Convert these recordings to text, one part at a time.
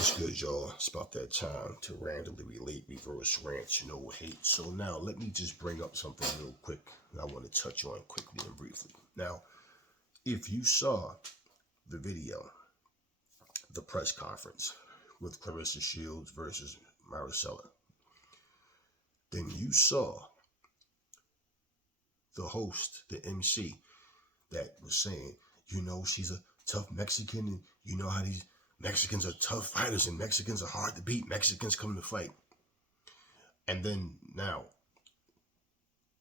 What's good, y'all? It's about that time to randomly relate, reverse rant, no hate. So now let me just bring up something real quick I want to touch on quickly and briefly. Now, if you saw the video, the press conference with Claressa Shields versus Maricela, then you saw the host, the MC, that was saying, she's a tough Mexican, and you know how these Mexicans are tough fighters and Mexicans are hard to beat. Mexicans come to fight. And then now,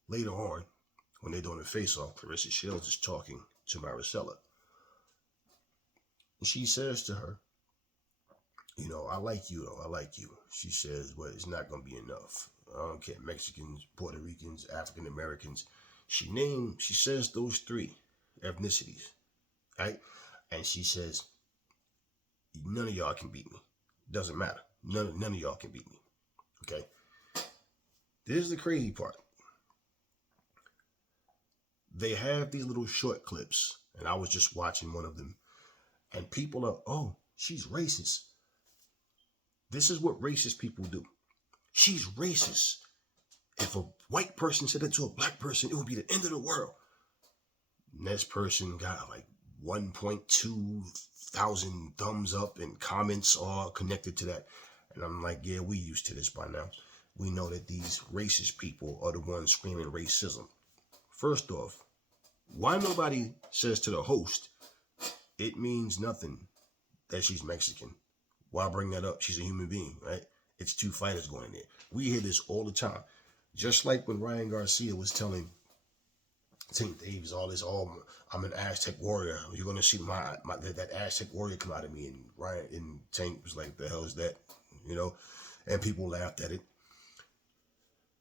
later on, when they're doing a face-off, Claressa Shields is talking to Maricela. And she says to her, I like you though, I like you. She says, well, it's not going to be enough. I don't care, Mexicans, Puerto Ricans, African Americans. She says those three ethnicities, right? And she says, none of y'all can beat me. Doesn't matter. None of y'all can beat me. Okay? This is the crazy part. They have these little short clips, and I was just watching one of them, and people are, oh, she's racist. This is what racist people do. She's racist. If a white person said it to a black person, it would be the end of the world. And this person got like 1.2 thousand thumbs up and comments all connected to that. And I'm like, yeah, we used to this by now. We know that these racist people are the ones screaming racism. First off, why nobody says to the host, it means nothing that she's Mexican. Why bring that up? She's a human being, right? It's two fighters going in there. We hear this all the time. Just like when Ryan Garcia was telling Tank Davis all this, I'm an Aztec warrior. You're going to see that Aztec warrior come out of me. And Ryan and Tank was like, the hell is that? And people laughed at it.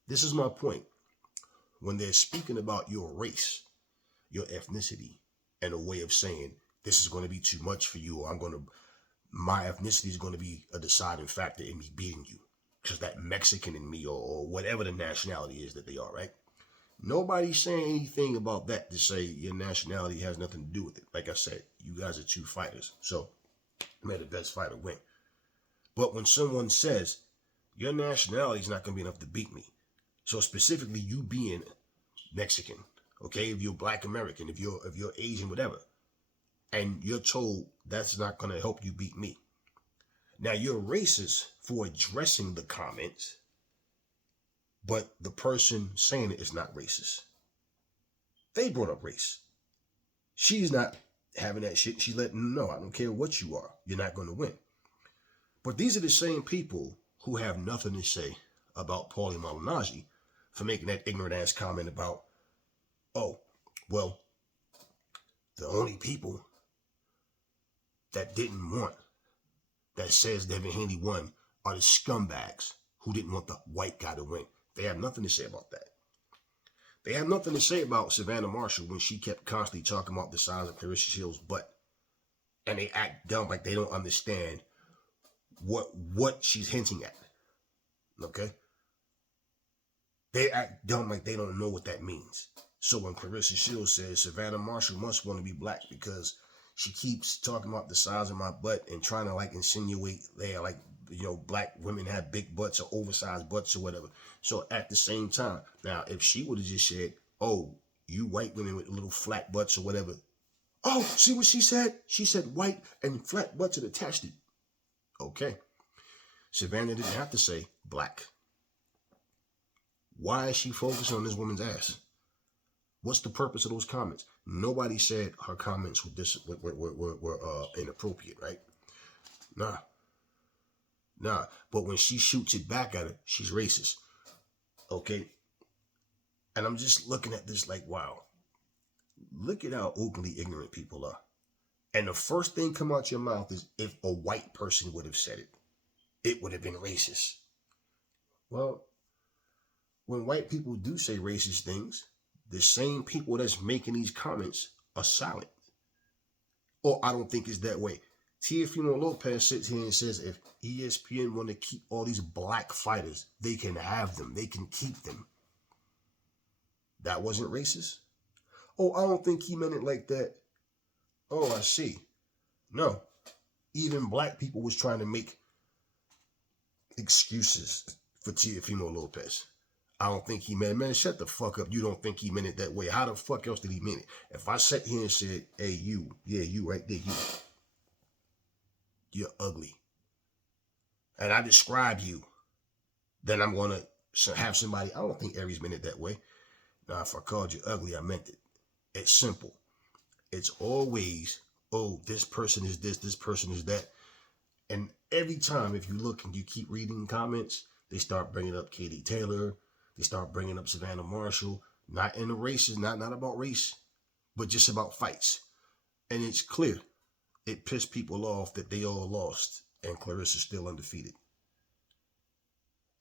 This is my point. When they're speaking about your race, your ethnicity, and a way of saying, this is going to be too much for you, or my ethnicity is going to be a deciding factor in me beating you. Because that Mexican in me, or whatever the nationality is that they are, right? Nobody's saying anything about that to say your nationality has nothing to do with it. Like I said, you guys are two fighters. So may the best fighter win. But when someone says your nationality is not going to be enough to beat me, so specifically you being Mexican, okay, if you're Black American, if you're Asian, whatever, and you're told that's not going to help you beat me. Now you're racist for addressing the comments, but the person saying it is not racist. They brought up race. She's not having that shit. She's letting them know, I don't care what you are, you're not going to win. But these are the same people who have nothing to say about Paulie Malignaggi for making that ignorant ass comment about, oh, well, the only people that didn't want, that says Devin Haney won, are the scumbags who didn't want the white guy to win. They have nothing to say about that. They have nothing to say about Savannah Marshall when she kept constantly talking about the size of Claressa Shields' butt. And they act dumb like they don't understand what she's hinting at. Okay? They act dumb like they don't know what that means. So when Claressa Shields says Savannah Marshall must want to be black because she keeps talking about the size of my butt and trying to like insinuate they're like, black women have big butts or oversized butts or whatever. So at the same time, now if she would have just said, oh, you white women with little flat butts or whatever. Oh, see what she said? She said white and flat butts and attached it. Okay. Savannah didn't have to say black. Why is she focusing on this woman's ass? What's the purpose of those comments? Nobody said her comments were inappropriate, right? Nah. But when she shoots it back at her, she's racist. Okay? And I'm just looking at this like, wow. Look at how openly ignorant people are. And the first thing come out your mouth is if a white person would have said it, it would have been racist. Well, when white people do say racist things, the same people that's making these comments are silent. Or I don't think it's that way. Teofimo Lopez sits here and says if ESPN want to keep all these black fighters, they can have them. They can keep them. That wasn't racist? Oh, I don't think he meant it like that. Oh, I see. No. Even black people was trying to make excuses for Teofimo Lopez. I don't think he meant it. Man, shut the fuck up. You don't think he meant it that way. How the fuck else did he mean it? If I sat here and said, hey, you, yeah, you right there, you're ugly, and I describe you, then I'm going to have somebody, I don't think Aries meant it that way. Now, if I called you ugly, I meant it. It's simple. It's always, oh, this person is this person is that. And every time, if you look and you keep reading comments, they start bringing up Katie Taylor. They start bringing up Savannah Marshall. Not in the races, not about race, but just about fights. And it's clear. It pissed people off that they all lost and Clarissa's still undefeated.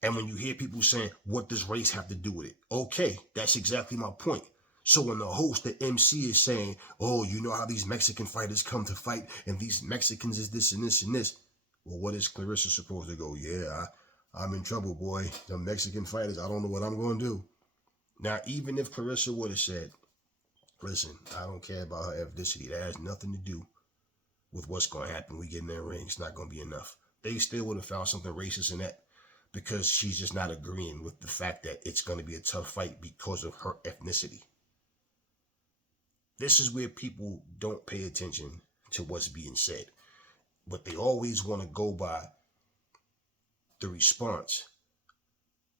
And when you hear people saying, what does race have to do with it? Okay, that's exactly my point. So when the host, the MC, is saying, oh, you know how these Mexican fighters come to fight and these Mexicans is this and this and this. Well, what is Claressa supposed to go? Yeah, I'm in trouble, boy. The Mexican fighters, I don't know what I'm going to do. Now, even if Claressa would have said, listen, I don't care about her ethnicity. That has nothing to do with what's going to happen. We get in that ring. It's not going to be enough. They still would have found something racist in that because she's just not agreeing with the fact that it's going to be a tough fight because of her ethnicity. This is where people don't pay attention to what's being said. But they always want to go by the response.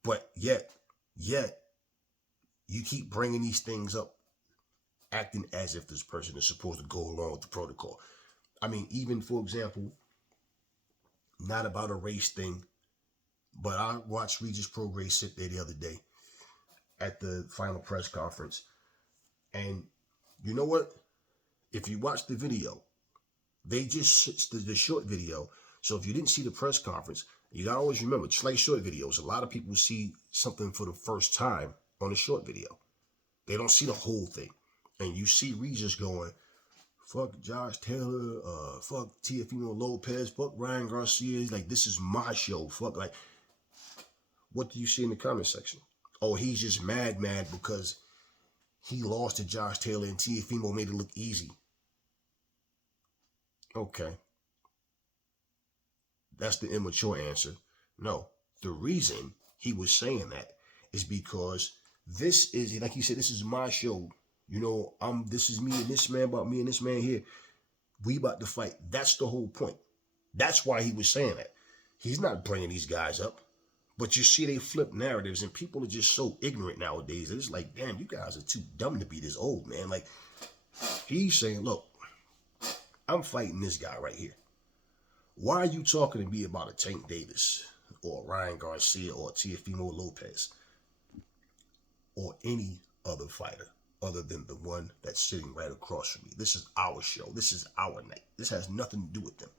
But yet, you keep bringing these things up, acting as if this person is supposed to go along with the protocol. I mean, even, for example, not about a race thing, but I watched Regis Prograis sit there the other day at the final press conference. And you know what? If you watch the video, they just, the short video. So if you didn't see the press conference, you gotta always remember, just like short videos, a lot of people see something for the first time on a short video. They don't see the whole thing. And you see Regis going, fuck Josh Taylor, fuck Teofimo Lopez, fuck Ryan Garcia. Like, this is my show. Fuck, like, what do you see in the comment section? Oh, he's just mad because he lost to Josh Taylor and Teofimo made it look easy. Okay. That's the immature answer. No, the reason he was saying that is because this is, like he said, this is my show. You know, this is me and this man about me and this man here. We about to fight. That's the whole point. That's why he was saying that. He's not bringing these guys up. But you see, they flip narratives, and people are just so ignorant nowadays. It's like, damn, you guys are too dumb to be this old, man. Like, he's saying, look, I'm fighting this guy right here. Why are you talking to me about a Tank Davis or Ryan Garcia or Teofimo Lopez or any other fighter other than the one that's sitting right across from me? This is our show. This is our night. This has nothing to do with them.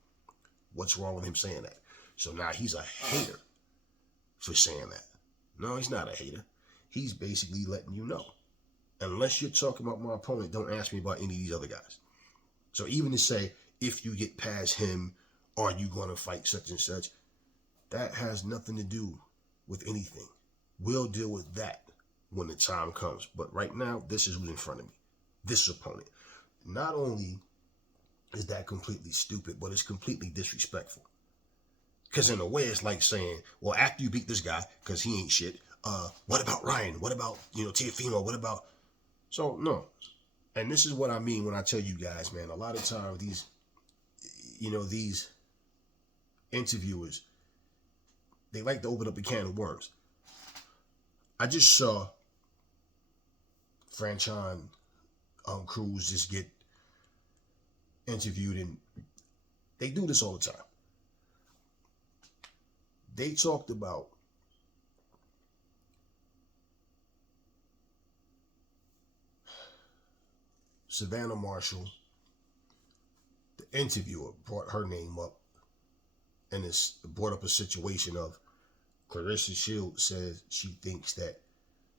What's wrong with him saying that? So now he's a hater for saying that. No, he's not a hater. He's basically letting you know. Unless you're talking about my opponent, don't ask me about any of these other guys. So even to say, if you get past him, are you going to fight such and such? That has nothing to do with anything. We'll deal with that when the time comes. But right now, this is who's in front of me. This opponent. Not only is that completely stupid, but it's completely disrespectful. Because in a way, it's like saying, well, after you beat this guy, because he ain't shit, what about Ryan? What about, Teofimo? What about... So, no. And this is what I mean when I tell you guys, man, a lot of times these interviewers, they like to open up a can of worms. I just saw Franchon Cruz just get interviewed, and they do this all the time. They talked about Savannah Marshall. The interviewer brought her name up, and it's brought up a situation of Claressa Shields says she thinks that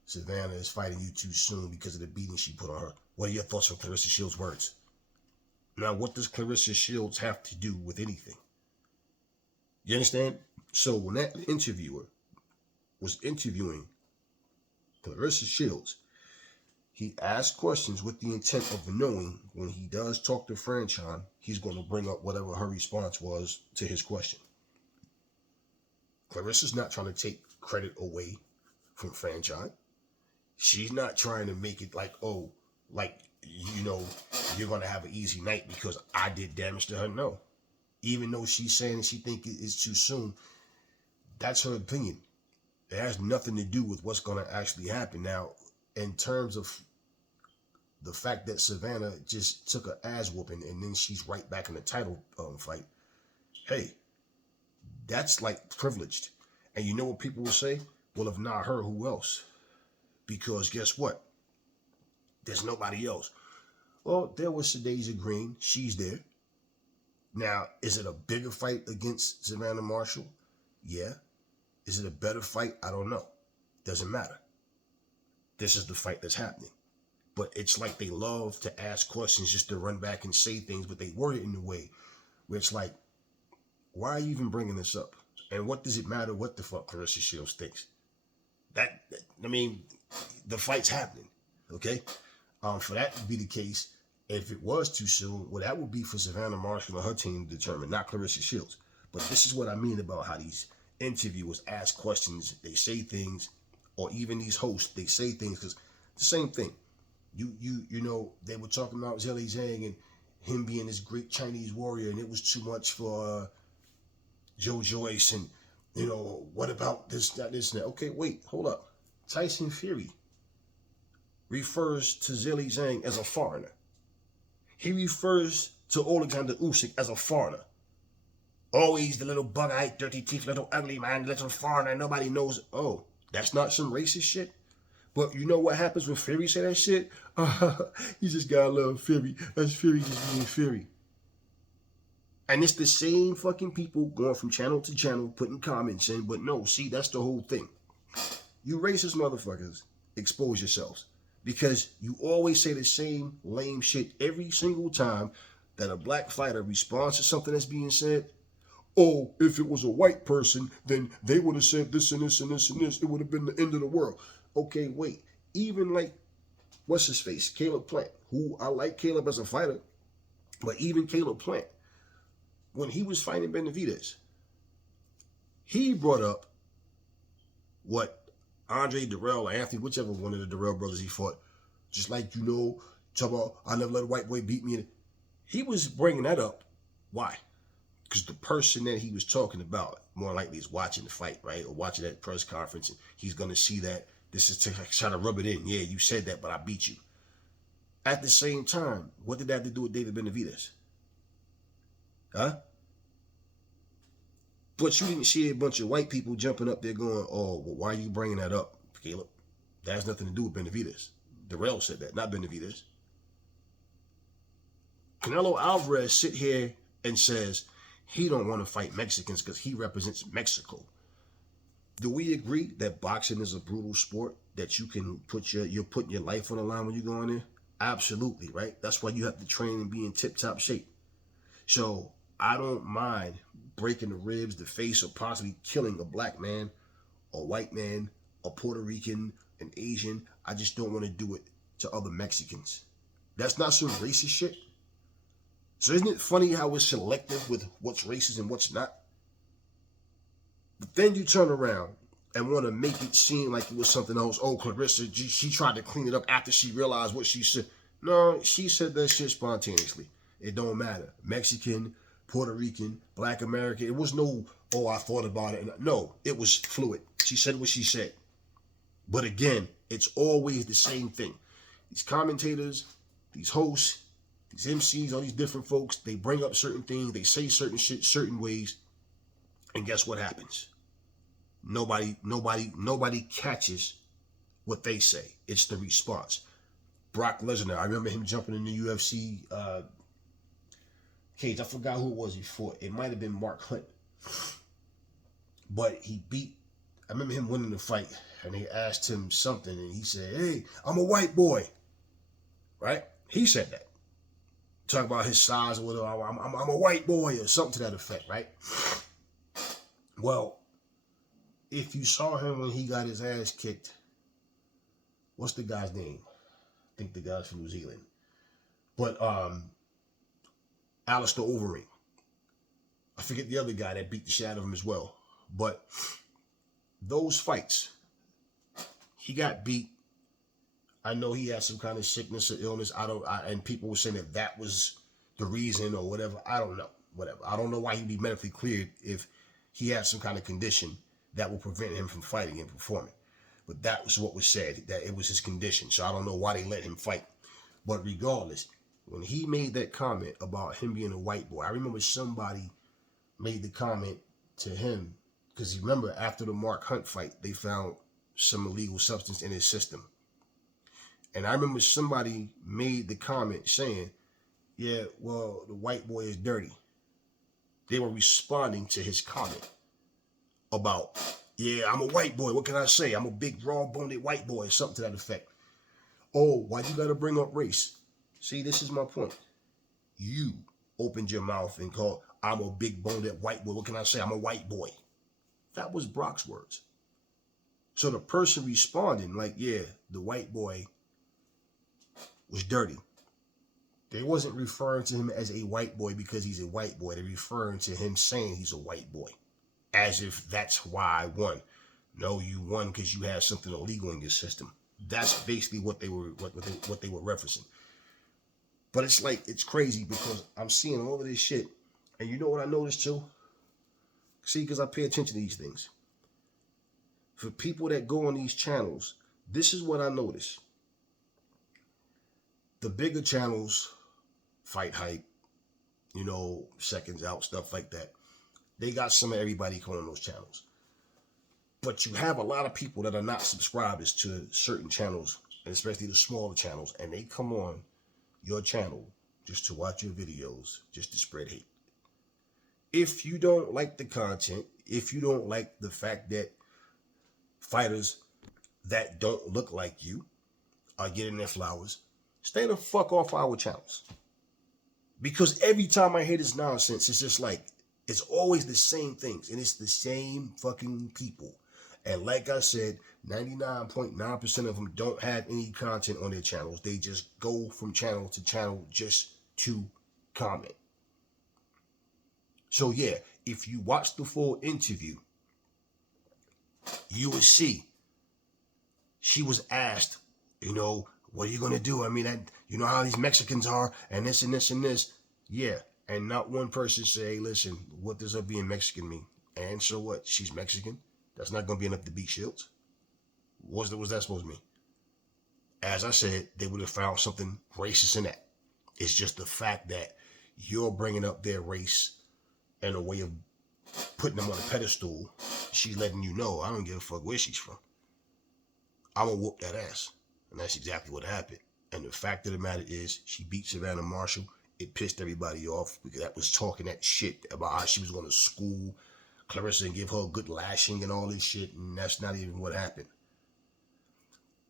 Savannah is fighting you too soon because of the beating she put on her. What are your thoughts on Claressa Shields' words? Now, what does Claressa Shields have to do with anything? You understand? So when that interviewer was interviewing Claressa Shields, he asked questions with the intent of knowing when he does talk to Franchon, he's going to bring up whatever her response was to his question. Clarissa's not trying to take credit away from franchise. She's not trying to make it like, oh, like, you know, you're going to have an easy night because I did damage to her. No. Even though she's saying she thinks it's too soon, that's her opinion. It has nothing to do with what's going to actually happen. Now, in terms of the fact that Savannah just took an ass whooping and then she's right back in the title fight, hey, that's like privileged. And you know what people will say? Well, if not her, who else? Because guess what? There's nobody else. Well, there was Sadasia Green. She's there. Now, is it a bigger fight against Savannah Marshall? Yeah. Is it a better fight? I don't know. Doesn't matter. This is the fight that's happening. But it's like they love to ask questions just to run back and say things, but they word it in a way where it's like, why are you even bringing this up? And what does it matter what the fuck Claressa Shields thinks? I mean, the fight's happening, okay? For that to be the case, if it was too soon, well, that would be for Savannah Marshall and her team to determine, not Claressa Shields. But this is what I mean about how these interviewers ask questions, they say things, or even these hosts, they say things, because it's the same thing. You know, they were talking about Zhilei Zhang and him being this great Chinese warrior, and it was too much for Joe Joyce, and, you know, what about this, that, this, and that? Okay, wait, hold up. Tyson Fury refers to Zhilei Zhang as a foreigner. He refers to Alexander Usyk as a foreigner. Always the little bug-eyed, dirty teeth, little ugly man, little foreigner, nobody knows. Oh, that's not some racist shit? But you know what happens when Fury say that shit? You just gotta love Fury. That's Fury just being Fury. And it's the same fucking people going from channel to channel putting comments in, but no, see, that's the whole thing. You racist motherfuckers, expose yourselves. Because you always say the same lame shit every single time that a black fighter responds to something that's being said. Oh, if it was a white person, then they would have said this and this and this and this. It would have been the end of the world. Okay, wait. Even like, what's his face? Caleb Plant, who I like Caleb as a fighter, but even Caleb Plant, when he was fighting Benavidez, he brought up what Andre Durrell or Anthony, whichever one of the Durrell brothers he fought, just like, you know, talk about, I never let a white boy beat me. He was bringing that up. Why? Because the person that he was talking about more likely is watching the fight, right? Or watching that press conference, and he's going to see that this is to try to rub it in. Yeah, you said that, but I beat you. At the same time, what did that have to do with David Benavidez? Huh? But you didn't see a bunch of white people jumping up there going, oh, well, why are you bringing that up, Caleb? That has nothing to do with Benavidez. Durrell said that, not Benavidez. Canelo Alvarez sit here and says he don't want to fight Mexicans because he represents Mexico. Do we agree that boxing is a brutal sport, that you can you're putting your life on the line when you go in there? Absolutely, right? That's why you have to train and be in tip-top shape. So I don't mind breaking the ribs, the face, or possibly killing a black man, a white man, a Puerto Rican, an Asian. I just don't want to do it to other Mexicans. That's not some racist shit. So isn't it funny how we're selective with what's racist and what's not? But then you turn around and want to make it seem like it was something else. Oh, Claressa, she tried to clean it up after she realized what she said. No, she said that shit spontaneously. It don't matter. Mexican, Puerto Rican, Black American. It was no, oh, I thought about it. No, it was fluid. She said what she said. But again, it's always the same thing. These commentators, these hosts, these MCs, all these different folks, they bring up certain things, they say certain shit certain ways, and guess what happens? Nobody catches what they say. It's the response. Brock Lesnar, I remember him jumping in the UFC cage. I forgot who it was he fought. It might have been Mark Hunt. But I remember him winning the fight, and they asked him something, and he said, hey, I'm a white boy. Right? He said that. Talk about his size or whatever. I'm a white boy or something to that effect, right? Well, if you saw him when he got his ass kicked, what's the guy's name? I think the guy's from New Zealand. But Alistair Overeem. I forget the other guy that beat the shit out of him as well. But those fights, he got beat. I know he had some kind of sickness or illness. And people were saying that was the reason or whatever. I don't know. Whatever. I don't know why he'd be medically cleared if he had some kind of condition that will prevent him from fighting and performing. But that was what was said, that it was his condition. So I don't know why they let him fight. But regardless, when he made that comment about him being a white boy, I remember somebody made the comment to him, because you remember after the Mark Hunt fight, they found some illegal substance in his system. And I remember somebody made the comment saying, yeah, well, the white boy is dirty. They were responding to his comment about, yeah, I'm a white boy. What can I say? I'm a big, raw-boned white boy, something to that effect. Oh, why you got to bring up race? See, this is my point. You opened your mouth and called, I'm a big-boned white boy. What can I say? I'm a white boy. That was Brock's words. So the person responding like, yeah, the white boy was dirty. They wasn't referring to him as a white boy because he's a white boy. They're referring to him saying he's a white boy, as if that's why I won. No, you won because you had something illegal in your system. That's basically what they were referencing. But it's like, it's crazy because I'm seeing all of this shit, and you know what I noticed too? See, because I pay attention to these things. For people that go on these channels, this is what I notice. The bigger channels, Fight Hype, you know, Seconds Out, stuff like that, they got some of everybody going on those channels. But you have a lot of people that are not subscribers to certain channels, and especially the smaller channels, and they come on your channel just to watch your videos, just to spread hate. If you don't like the content, if you don't like the fact that fighters that don't look like you are getting their flowers, stay the fuck off our channels. Because every time I hear this nonsense, it's just like, it's always the same things, and it's the same fucking people. And like I said, 99.9% of them don't have any content on their channels. They just go from channel to channel just to comment. So yeah, if you watch the full interview, you will see she was asked, you know, what are you going to do? I mean, you know how these Mexicans are, and this and this and this. Yeah, and not one person say, hey, listen, what does her being Mexican mean? And so what? She's Mexican? That's not going to be enough to beat Shields? What's that supposed to mean? As I said, they would have found something racist in that. It's just the fact that you're bringing up their race and a way of putting them on a pedestal. She's letting you know, I don't give a fuck where she's from. I'm going to whoop that ass. And that's exactly what happened. And the fact of the matter is, she beat Savannah Marshall. It pissed everybody off because that was talking that shit about how she was going to school Claressa and give her a good lashing and all this shit. And that's not even what happened.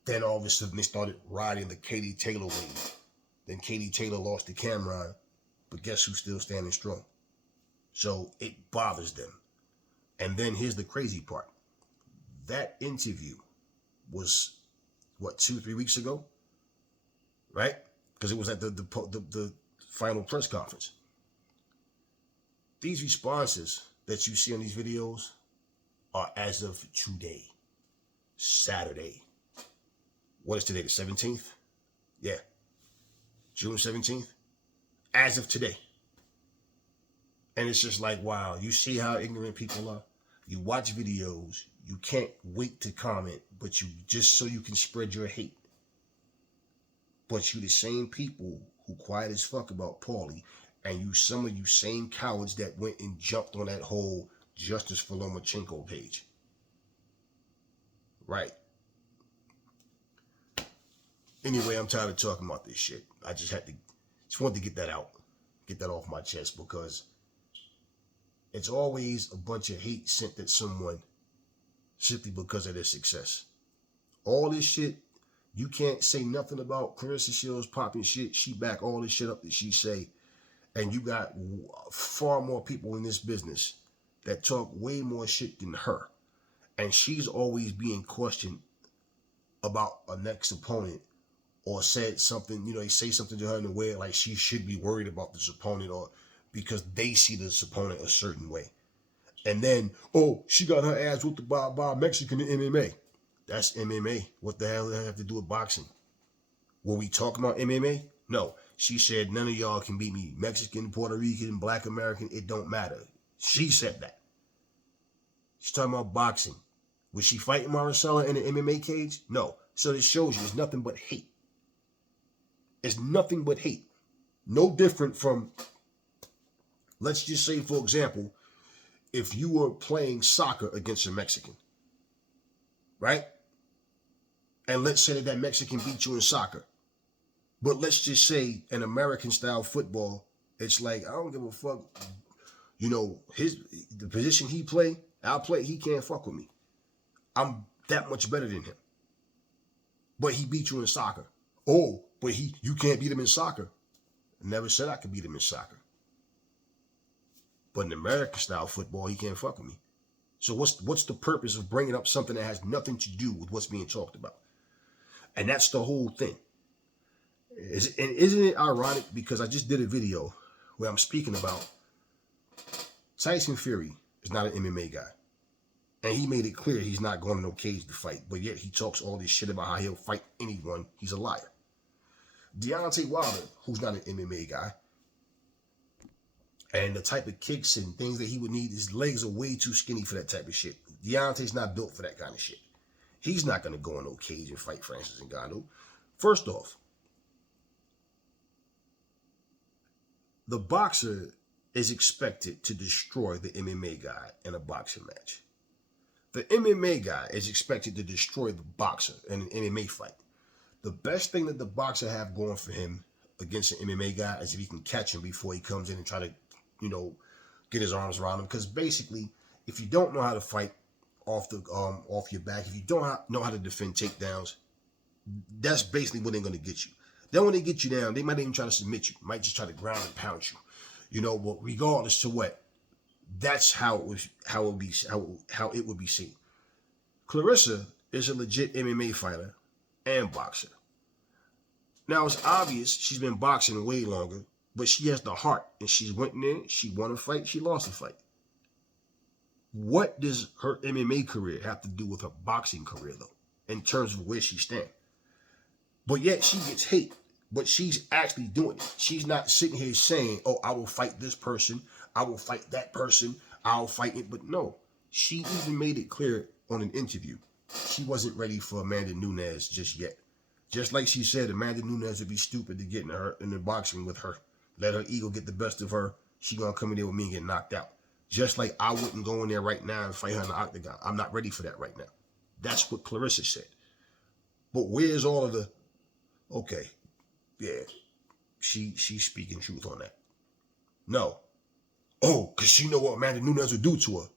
Then all of a sudden they started riding the Katie Taylor wave. Then Katie Taylor lost to Cameron. But guess who's still standing strong? So it bothers them. And then here's the crazy part. That interview was, what, 2-3 weeks ago? Right? Because it was at the final press conference. These responses that you see on these videos are as of today, Saturday. What is today, the 17th? Yeah. June 17th? As of today. And it's just like, wow, you see how ignorant people are? You watch videos, you can't wait to comment, but you just so you can spread your hate. But you the same people who quiet as fuck about Paulie, and you some of you same cowards that went and jumped on that whole Justice for Lomachenko page. Right. Anyway, I'm tired of talking about this shit. I just wanted to get that out. Get that off my chest because it's always a bunch of hate sent at someone simply because of their success. All this shit, you can't say nothing about Claressa Shields popping shit. She back all this shit up that she say. And you got far more people in this business that talk way more shit than her. And she's always being questioned about a next opponent or said something, you know, they say something to her in a way like she should be worried about this opponent or because they see this opponent a certain way. And then, oh, she got her ass whooped by a Mexican in MMA. That's MMA. What the hell does that have to do with boxing? Were we talking about MMA? No. She said none of y'all can beat me. Mexican, Puerto Rican, Black American, it don't matter. She said that. She's talking about boxing. Was she fighting Maricela in an MMA cage? No. So this shows you it's nothing but hate. It's nothing but hate. No different from, let's just say, for example, if you were playing soccer against a Mexican, right? And let's say that Mexican beat you in soccer. But let's just say in American style football, it's like, I don't give a fuck. You know, the position he play, I'll play, he can't fuck with me. I'm that much better than him. But he beat you in soccer. Oh, but you can't beat him in soccer. I never said I could beat him in soccer. But in American style football, he can't fuck with me. So what's the purpose of bringing up something that has nothing to do with what's being talked about? And that's the whole thing. And isn't it ironic? Because I just did a video where I'm speaking about Tyson Fury is not an MMA guy. And he made it clear he's not going to no cage to fight. But yet he talks all this shit about how he'll fight anyone. He's a liar. Deontay Wilder, who's not an MMA guy, and the type of kicks and things that he would need, his legs are way too skinny for that type of shit. Deontay's not built for that kind of shit. He's not going to go in no cage and fight Francis Ngannou. First off, the boxer is expected to destroy the MMA guy in a boxing match. The MMA guy is expected to destroy the boxer in an MMA fight. The best thing that the boxer have going for him against an MMA guy is if he can catch him before he comes in and try to, get his arms around him. Because basically, if you don't know how to fight off your back, if you don't know how to defend takedowns, that's basically what they're going to get you. Then when they get you down, they might even try to submit you. Might just try to ground and pound you. But regardless to what, that's how it would be seen. Claressa is a legit MMA fighter and boxer. Now it's obvious she's been boxing way longer, but she has the heart, and she went in there, she won a fight, she lost a fight. What does her MMA career have to do with her boxing career, though, in terms of where she stands? But yet she gets hate, but she's actually doing it. She's not sitting here saying, oh, I will fight this person, I will fight that person, I'll fight it. But no, she even made it clear on an interview. She wasn't ready for Amanda Nunes just yet. Just like she said, Amanda Nunes would be stupid to get in the boxing with her. Let her ego get the best of her. She gonna come in there with me and get knocked out. Just like I wouldn't go in there right now and fight her in the octagon. I'm not ready for that right now. That's what Claressa said. But where's all of the, okay, yeah, she's speaking truth on that. No. Oh, because she know what Amanda Nunes would do to her.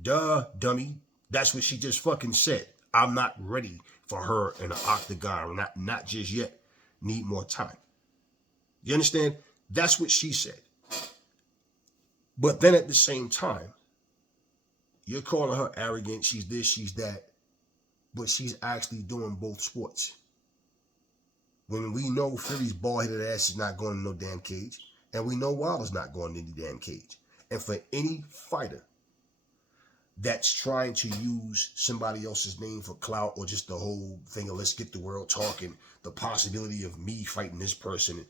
Duh, dummy. That's what she just fucking said. I'm not ready for her in the octagon. Not just yet. Need more time. You understand? That's what she said. But then at the same time, you're calling her arrogant. She's this, she's that. But she's actually doing both sports. When we know Fury's bald-headed ass is not going to no damn cage. And we know Wilder's not going to any damn cage. And for any fighter that's trying to use somebody else's name for clout, or just the whole thing of let's get the world talking, the possibility of me fighting this person.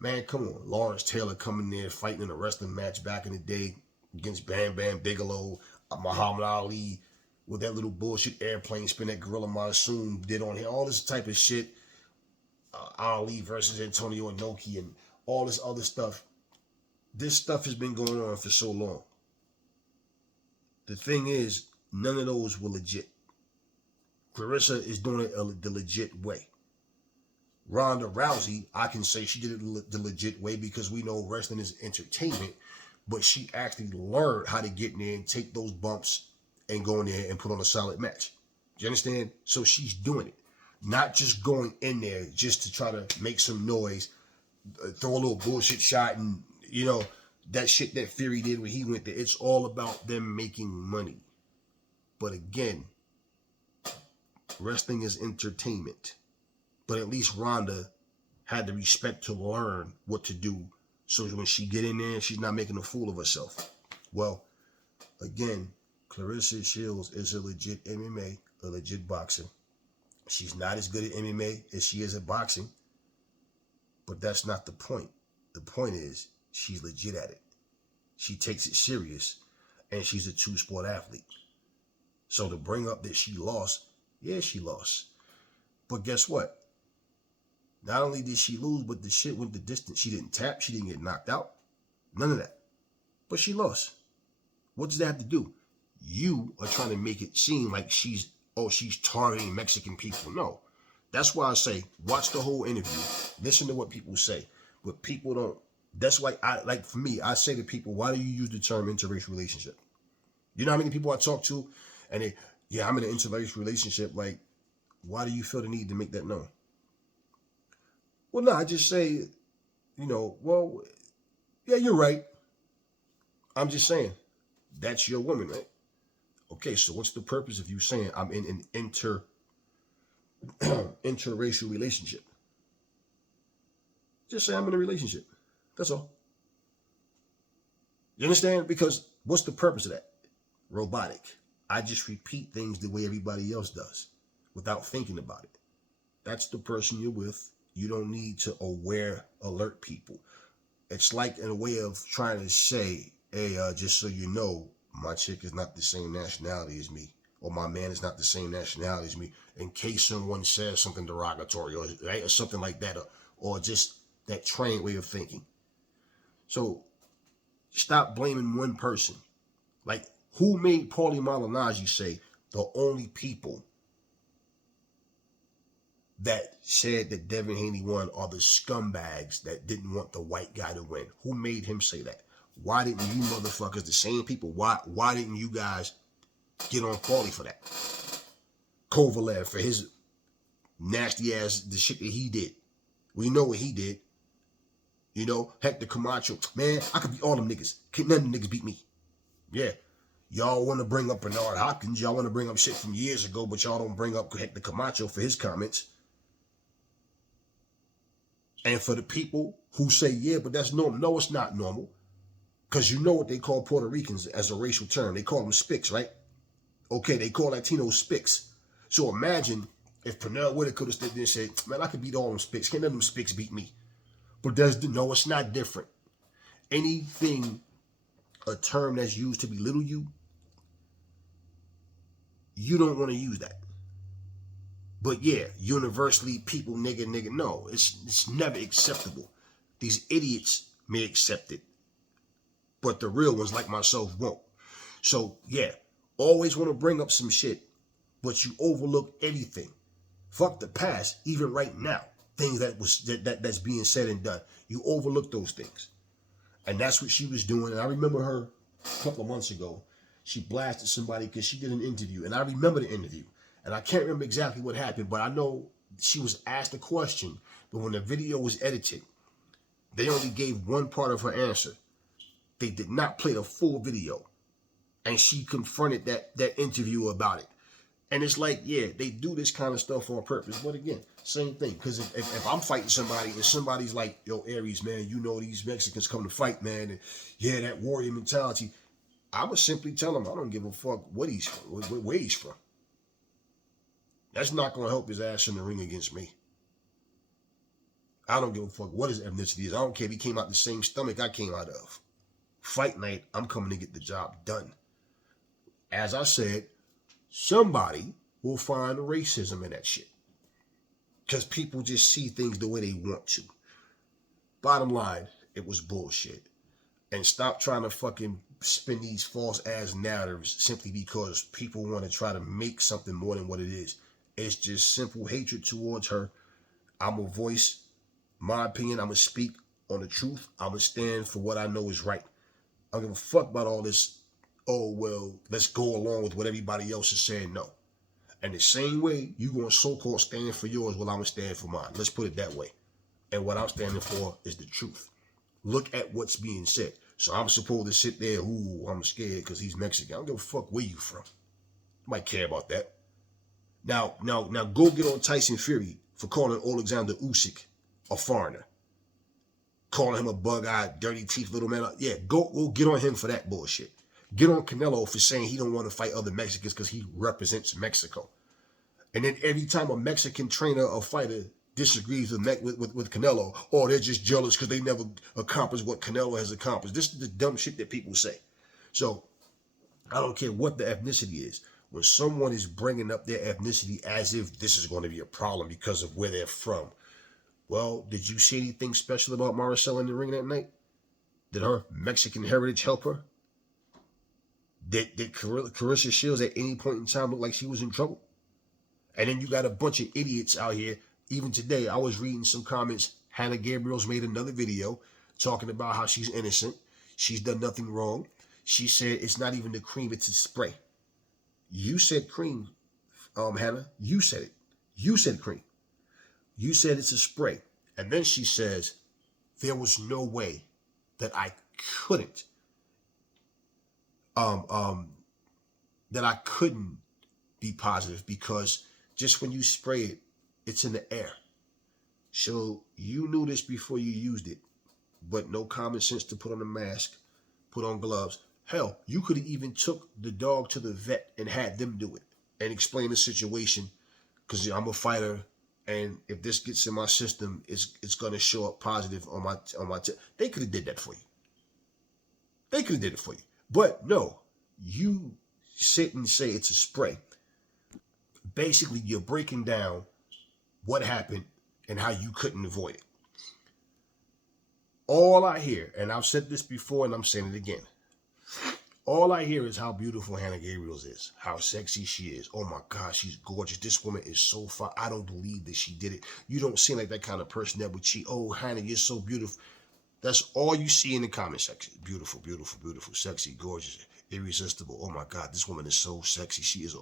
Man, come on. Lawrence Taylor coming there fighting in a wrestling match back in the day against Bam Bam Bigelow, Muhammad Ali, with that little bullshit airplane spin that Gorilla Monsoon did on him. All this type of shit. Ali versus Antonio Inoki and all this other stuff. This stuff has been going on for so long. The thing is, none of those were legit. Claressa is doing it the legit way. Ronda Rousey, I can say she did it the legit way because we know wrestling is entertainment, but she actually learned how to get in there and take those bumps and go in there and put on a solid match. Do you understand? So she's doing it. Not just going in there just to try to make some noise, throw a little bullshit shot, and, that shit that Fury did when he went there. It's all about them making money. But again, wrestling is entertainment. But at least Ronda had the respect to learn what to do, so when she get in there, she's not making a fool of herself. Well, Again, Claressa Shields is a legit MMA, a legit boxer. She's not as good at MMA as she is at boxing, but that's not the point. The point is she's legit at it. She takes it serious, and she's a two-sport athlete. So to bring up that she lost, yeah, she lost. But guess what? Not only did she lose, but the shit went the distance. She didn't tap. She didn't get knocked out. None of that. But she lost. What does that have to do? You are trying to make it seem like she's targeting Mexican people. No. That's why I say, watch the whole interview. Listen to what people say. But people don't. That's why for me, I say to people, why do you use the term interracial relationship? You know how many people I talk to and I'm in an interracial relationship. Like, why do you feel the need to make that known? Well, no, I just say, well, yeah, you're right. I'm just saying, that's your woman, right? Okay, so what's the purpose of you saying I'm in an interracial relationship? Just say I'm in a relationship. That's all. You understand? Because what's the purpose of that? Robotic. I just repeat things the way everybody else does without thinking about it. That's the person you're with. You don't need to alert people. It's like in a way of trying to say, hey, just so you know, my chick is not the same nationality as me, or my man is not the same nationality as me, in case someone says something derogatory or something like that, or just that trained way of thinking. So stop blaming one person. Like, who made Paulie Malignaggi say the only people that said that Devin Haney won are the scumbags that didn't want the white guy to win? Who made him say that? Why didn't you motherfuckers, the same people, why didn't you guys get on Paulie for that? Kovalev for his nasty ass, the shit that he did. We know what he did. Hector Camacho. Man, I could beat all them niggas. Can't none of them niggas beat me. Yeah. Y'all want to bring up Bernard Hopkins. Y'all want to bring up shit from years ago, but y'all don't bring up Hector Camacho for his comments. And for the people who say, yeah, but that's normal. No, it's not normal. Because you know what they call Puerto Ricans as a racial term. They call them spics, right? Okay, they call Latinos spics. So imagine if Pernell Whitaker could have stood there and said, man, I could beat all them spics. Can't none of them spics beat me. But no, it's not different. Anything, a term that's used to belittle you, you don't want to use that. But yeah, universally, people, nigga, no, it's never acceptable. These idiots may accept it, but the real ones like myself won't. So yeah, always want to bring up some shit, but you overlook anything. Fuck the past, even right now. Things that's being said and done. You overlook those things. And that's what she was doing. And I remember her a couple of months ago. She blasted somebody because she did an interview. And I remember the interview. And I can't remember exactly what happened, but I know she was asked a question. But when the video was edited, they only gave one part of her answer. They did not play the full video. And she confronted that interviewer about it. And it's like, yeah, they do this kind of stuff on purpose. But again, same thing. Because if I'm fighting somebody and somebody's like, yo, Aries, man, these Mexicans come to fight, man. And yeah, that warrior mentality. I would simply tell him, I don't give a fuck where he's from. That's not going to help his ass in the ring against me. I don't give a fuck what his ethnicity is. I don't care if he came out the same stomach I came out of. Fight night, I'm coming to get the job done. As I said, somebody will find racism in that shit. Because people just see things the way they want to. Bottom line, it was bullshit. And stop trying to fucking spin these false ass narratives simply because people want to try to make something more than what it is. It's just simple hatred towards her. I'm going to voice my opinion. I'm going to speak on the truth. I'm going to stand for what I know is right. I don't give a fuck about all this, oh, well, let's go along with what everybody else is saying. No. And the same way you going to so-called stand for yours, well, I'm going to stand for mine. Let's put it that way. And what I'm standing for is the truth. Look at what's being said. So I'm supposed to sit there, ooh, I'm scared because he's Mexican. I don't give a fuck where you from. Nobody care about that. Now, go get on Tyson Fury for calling Alexander Usyk a foreigner. Calling him a bug-eyed, dirty teeth little man. Yeah, go get on him for that bullshit. Get on Canelo for saying he don't want to fight other Mexicans because he represents Mexico. And then every time a Mexican trainer or fighter disagrees with Canelo, or they're just jealous because they never accomplished what Canelo has accomplished. This is the dumb shit that people say. So I don't care what the ethnicity is. When someone is bringing up their ethnicity as if this is going to be a problem because of where they're from. Well, did you see anything special about Maricela in the ring that night? Did her Mexican heritage help her? Did Claressa Shields at any point in time look like she was in trouble? And then you got a bunch of idiots out here. Even today, I was reading some comments. Hannah Gabriel's made another video talking about how she's innocent. She's done nothing wrong. She said it's not even the cream, it's a spray. You said cream, Hannah. You said it. You said cream. You said it's a spray. And then she says, there was no way that I couldn't, that I couldn't be positive because just when you spray it, it's in the air. So you knew this before you used it, but no common sense to put on a mask, put on gloves. Hell, you could have even took the dog to the vet and had them do it and explain the situation because I'm a fighter. And if this gets in my system, it's gonna show up positive on my They could have did that for you. They could have did it for you. But no, you sit and say it's a spray. Basically, you're breaking down what happened and how you couldn't avoid it. All I hear, and I've said this before and I'm saying it again, all I hear is how beautiful Hannah Gabriel's is, how sexy she is. Oh my God, she's gorgeous. This woman is so fine. I don't believe that she did it. You don't seem like that kind of person that would cheat. Oh, Hannah, you're so beautiful. That's all you see in the comment section. Beautiful, beautiful, beautiful, sexy, gorgeous, irresistible. Oh my God, this woman is so sexy. She is.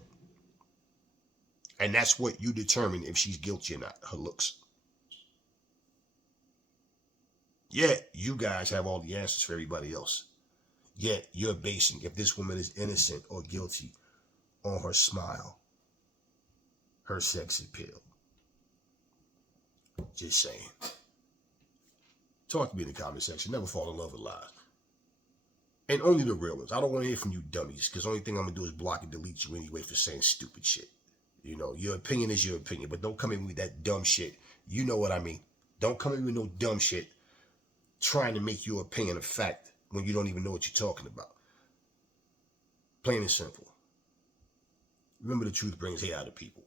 And that's what you determine if she's guilty or not, her looks. Yet, you guys have all the answers for everybody else. Yet, you're basing if this woman is innocent or guilty on her smile, her sex appeal. Just saying. Talk to me in the comment section. Never fall in love with lies. And only the real ones. I don't want to hear from you dummies, because the only thing I'm going to do is block and delete you anyway for saying stupid shit. You know, your opinion is your opinion, but don't come in with that dumb shit. You know what I mean. Don't come in with no dumb shit trying to make your opinion a fact when you don't even know what you're talking about. Plain and simple. Remember, the truth brings hate out of people.